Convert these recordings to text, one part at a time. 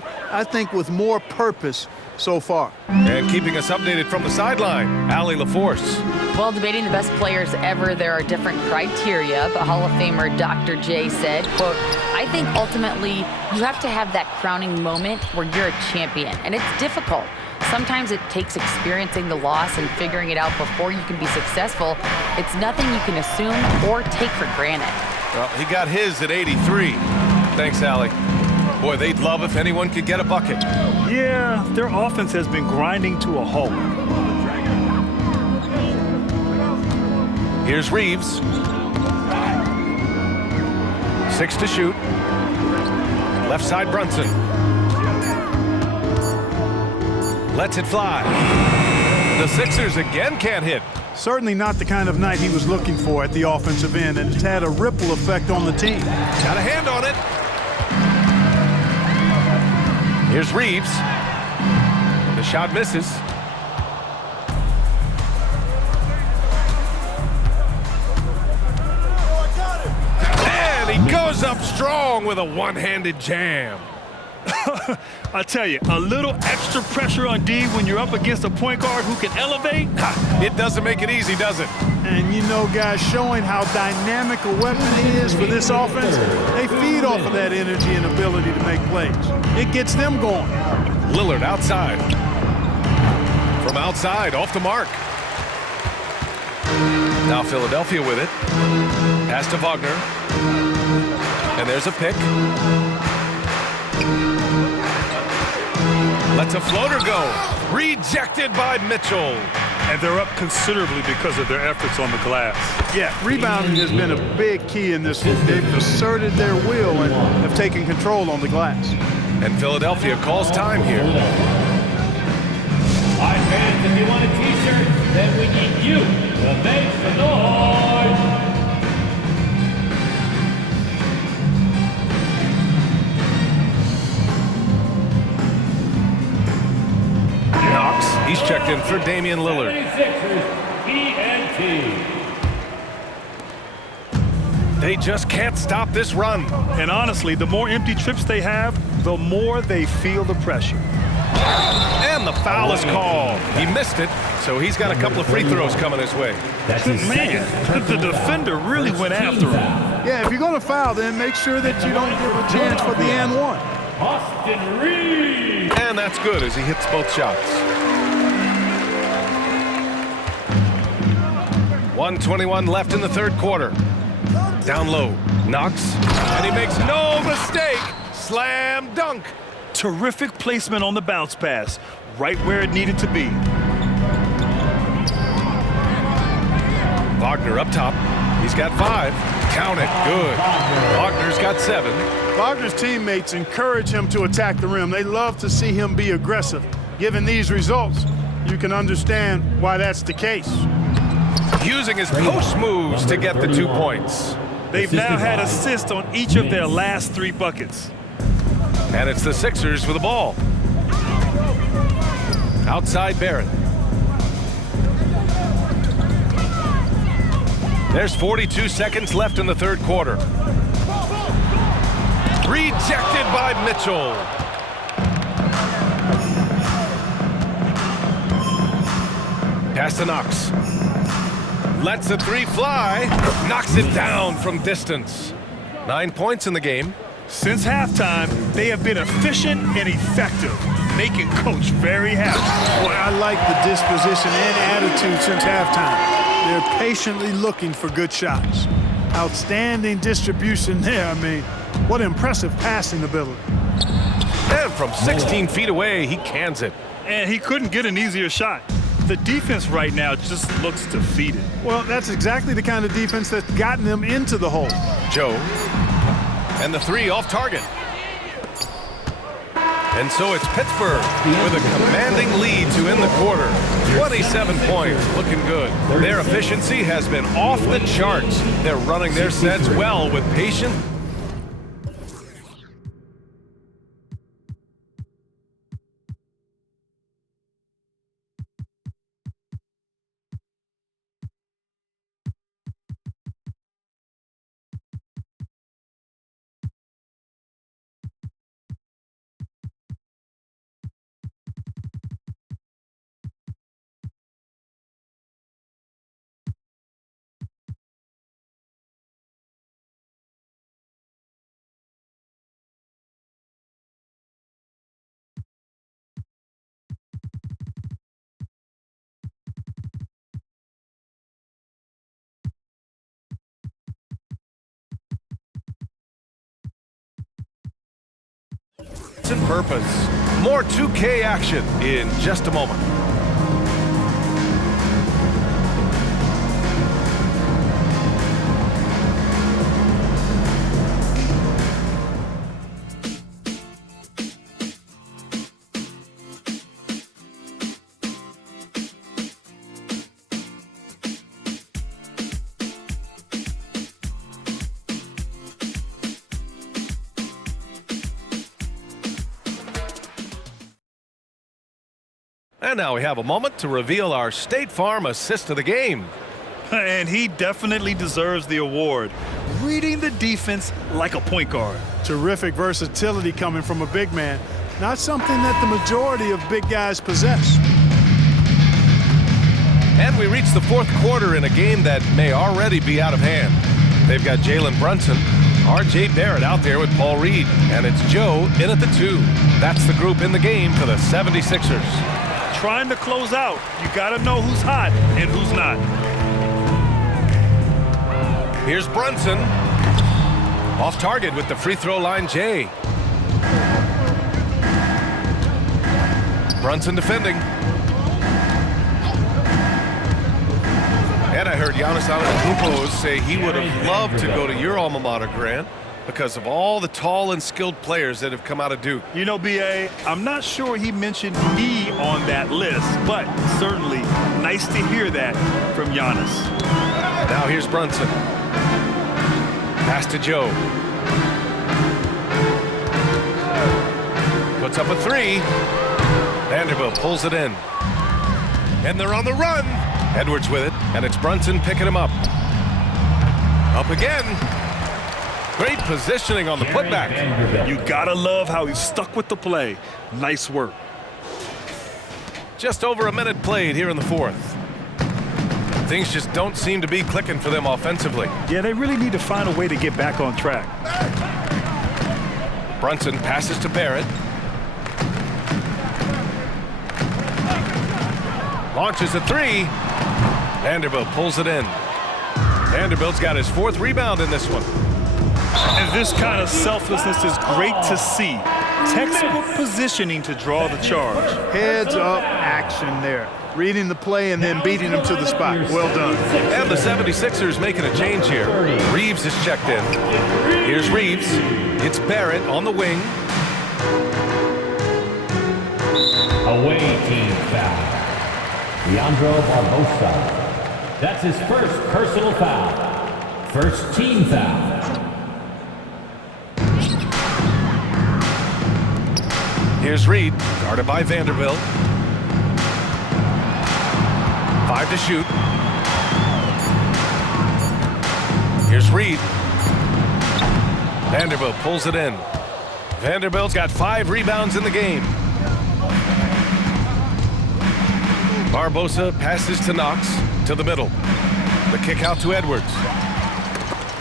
played, I think, with more purpose so far. And keeping us updated from the sideline, Allie LaForce. Well, debating the best players ever, there are different criteria, but Hall of Famer Dr. J said, quote, I think ultimately you have to have that crowning moment where you're a champion, and it's difficult. Sometimes it takes experiencing the loss and figuring it out before you can be successful. It's nothing you can assume or take for granted. Well, he got his at 83. Thanks, Allie. Boy, they'd love if anyone could get a bucket. Yeah, their offense has been grinding to a halt. Here's Reeves. 6 to shoot. Left side, Brunson. Lets it fly. The Sixers again can't hit. Certainly not the kind of night he was looking for at the offensive end, and it's had a ripple effect on the team. Got a hand on it. Here's Reeves. The shot misses. And he goes up strong with a one-handed jam. I tell you, a little extra pressure on D when you're up against a point guard who can elevate. It doesn't make it easy, does it? And you know, guys, showing how dynamic a weapon he is for this offense, they feed off of that energy and ability to make plays. It gets them going. Lillard outside. From outside, off the mark. Now Philadelphia with it. Pass to Wagner. And there's a pick. Lets a floater go. Rejected by Mitchell. And they're up considerably because of their efforts on the glass. Yeah, rebounding has been a big key in this. They've asserted their will and have taken control on the glass. And Philadelphia calls time here. All right, fans, if you want a T-shirt, then we need you to make the noise. Knox, he's checked in for Damian Lillard. 76ers, ENT. They just can't stop this run. And honestly, the more empty trips they have, the more they feel the pressure. And the foul is called. He missed it, so he's got a couple of free throws coming his way. Man, the defender really went after him. Yeah, if you're going to foul, then make sure that you don't give a chance for the and one. Austin Reeves. And that's good as he hits both shots. 1:21 left in the third quarter. Down low, Knox, and he makes no mistake. Slam dunk. Terrific placement on the bounce pass, right where it needed to be. Wagner up top. He's got 5. Count it. Good. Wagner's got 7. Wagner's teammates encourage him to attack the rim. They love to see him be aggressive. Given these results, you can understand why that's the case. Using his post moves to get the 2 points. They've now had assists on each of their last 3 buckets. And it's the Sixers with the ball. Outside Barrett. There's 42 seconds left in the third quarter. Rejected by Mitchell. Pass to Knox. Lets the 3 fly. Knocks it down from distance. 9 points in the game. Since halftime, they have been efficient and effective, making Coach very happy. Boy, I like the disposition and attitude since halftime. They're patiently looking for good shots. Outstanding distribution there. I mean, what impressive passing ability. And from 16 feet away, he cans it. And he couldn't get an easier shot. The defense right now just looks defeated. Well, that's exactly the kind of defense that's gotten them into the hole. Joe. And the 3 off target. And so it's Pittsburgh with a commanding lead to end the quarter. 27 points, looking good. Their efficiency has been off the charts. They're running their sets well with patience defense and purpose. More 2K action in just a moment. And now we have a moment to reveal our State Farm assist of the game. And he definitely deserves the award. Reading the defense like a point guard. Terrific versatility coming from a big man. Not something that the majority of big guys possess. And we reach the fourth quarter in a game that may already be out of hand. They've got Jalen Brunson, R.J. Barrett out there with Paul Reed, and it's Joe in at the 2. That's the group in the game for the 76ers. Trying to close out, you got to know who's hot and who's not. Here's Brunson. Off target with the free throw line, Jay. Brunson defending. And I heard Giannis Antetokounmpo say he would have loved to go to your alma mater, Grant, because of all the tall and skilled players that have come out of Duke. You know, B.A., I'm not sure he mentioned me on that list, but certainly nice to hear that from Giannis. Now here's Brunson. Pass to Joe. Puts up a 3. Vanderbilt pulls it in. And they're on the run. Edwards with it, and it's Brunson picking him up. Up again. Great positioning on the putback. You gotta love how he stuck with the play. Nice work. Just over a minute played here in the fourth. Things just don't seem to be clicking for them offensively. Yeah, they really need to find a way to get back on track. Brunson passes to Barrett. Launches a 3. Vanderbilt pulls it in. Vanderbilt's got his 4th rebound in this one. And this kind of selflessness is great to see. Textbook positioning to draw the charge. Heads up action there. Reading the play and then beating him to the spot. Well done. And the 76ers making a change here. Reeves is checked in. Here's Reeves. It's Barrett on the wing. Away team foul. Leandro Barbosa. That's his first personal foul. First team foul. Here's Reed, guarded by Vanderbilt. 5 to shoot. Here's Reed. Vanderbilt pulls it in. Vanderbilt's got 5 rebounds in the game. Barbosa passes to Knox to the middle. The kick out to Edwards.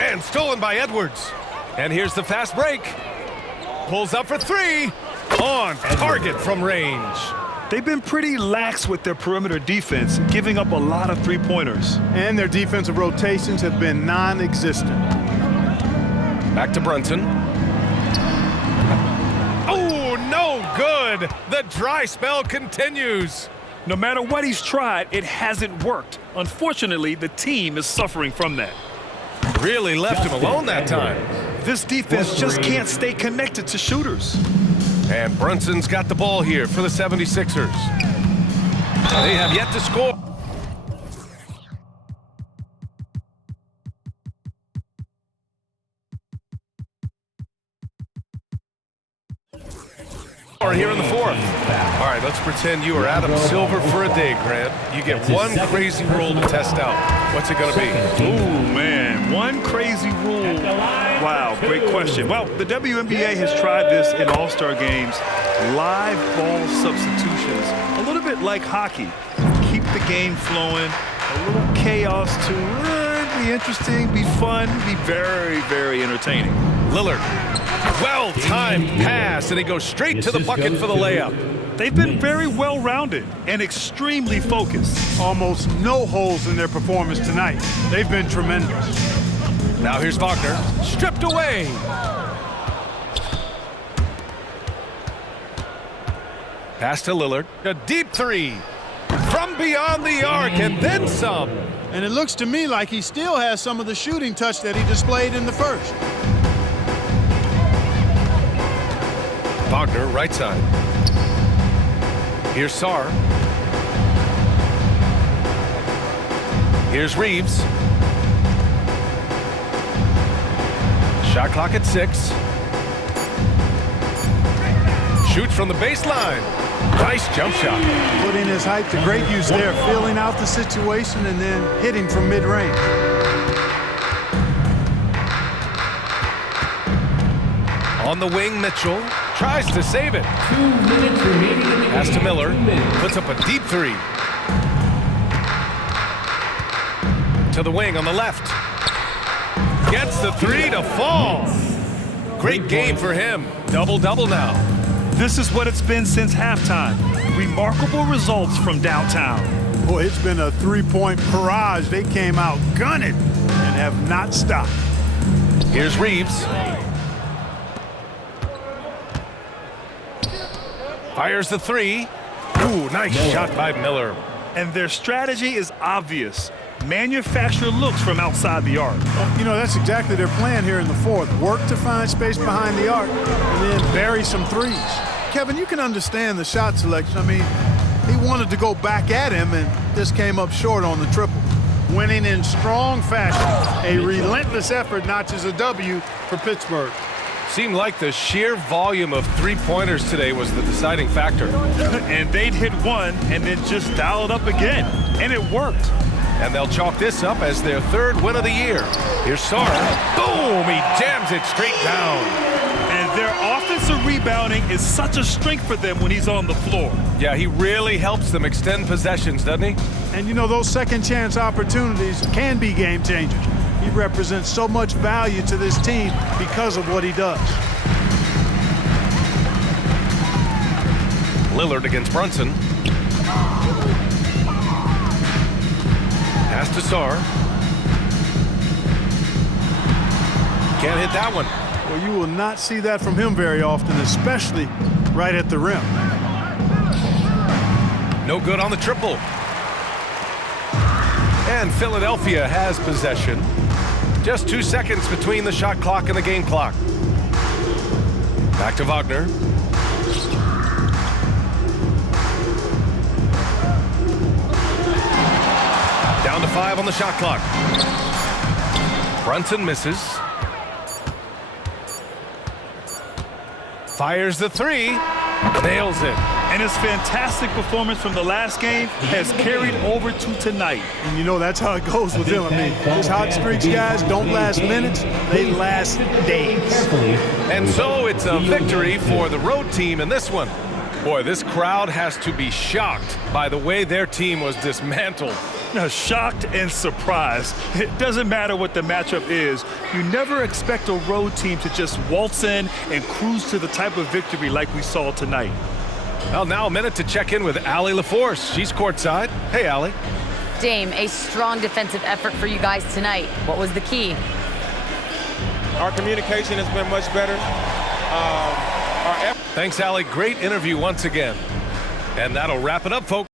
And stolen by Edwards. And here's the fast break. Pulls up for 3. On target from range. They've been pretty lax with their perimeter defense, giving up a lot of three-pointers. And their defensive rotations have been non-existent. Back to Brunson. Oh, no good. The dry spell continues. No matter what he's tried, it hasn't worked. Unfortunately, the team is suffering from that. Really left him alone that time. This defense just can't stay connected to shooters. And Brunson's got the ball here for the 76ers. They have yet to score. Here in the fourth. All right, let's pretend you are Adam Silver for a day, Grant. You get one crazy rule to test out. What's it going to be? Ooh, man, one crazy rule. Wow, great question. Well, the WNBA has tried this in all-star games. Live ball substitutions, a little bit like hockey. Keep the game flowing, a little chaos to be interesting, be fun, be very, very entertaining. Lillard, well-timed pass, and he goes straight to the bucket for the layup. They've been very well-rounded and extremely focused. Almost no holes in their performance tonight. They've been tremendous. Now here's Wagner, stripped away. Pass to Lillard. A deep three. From beyond the arc and then some. And it looks to me like he still has some of the shooting touch that he displayed in the first. Wagner, right side. Here's Sarr. Here's Reeves. Shot clock at 6. Shoots from the baseline. Nice jump shot. Putting his height to great use there, feeling out the situation and then hitting from mid-range. On the wing, Mitchell tries to save it. 2 minutes remaining in the game. Pass to Miller. 2 minutes. Puts up a deep three. To the wing on the left. Gets the three to fall. Great game for him. Double-double now. This is what it's been since halftime. Remarkable results from downtown. Boy, it's been a three-point barrage. They came out gunning and have not stopped. Here's Reeves. Fires the three. Ooh, nice shot by Miller. And their strategy is obvious. Manufacture looks from outside the arc. You know, that's exactly their plan here in the fourth. Work to find space behind the arc and then bury some threes. Kevin, you can understand the shot selection. I mean, he wanted to go back at him and just came up short on the triple. Winning in strong fashion. A relentless effort notches a W for Pittsburgh. Seemed like the sheer volume of three-pointers today was the deciding factor. And they'd hit one and then just dial it up again. And it worked. And they'll chalk this up as their third win of the year. Here's Sarr. Boom! He jams it straight down. And their offensive rebounding is such a strength for them when he's on the floor. Yeah, he really helps them extend possessions, doesn't he? And you know, those second chance opportunities can be game changers. He represents so much value to this team because of what he does. Lillard against Brunson. Pass to Sarr. Can't hit that one. Well, you will not see that from him very often, especially right at the rim. No good on the triple. And Philadelphia has possession. Just 2 seconds between the shot clock and the game clock. Back to Wagner. Down to 5 on the shot clock. Brunson misses. Fires the three. Nails it. And his fantastic performance from the last game has carried over to tonight. And you know, that's how it goes with him. I mean, these hot streaks, guys, don't last minutes. They last days. And so it's a victory for the road team in this one. Boy, this crowd has to be shocked by the way their team was dismantled. Shocked and surprised. It doesn't matter what the matchup is. You never expect a road team to just waltz in and cruise to the type of victory like we saw tonight. Well, now a minute to check in with Allie LaForce. She's courtside. Hey, Allie. Dame, a strong defensive effort for you guys tonight. What was the key? Our communication has been much better. Thanks, Allie. Great interview once again. And that'll wrap it up, folks.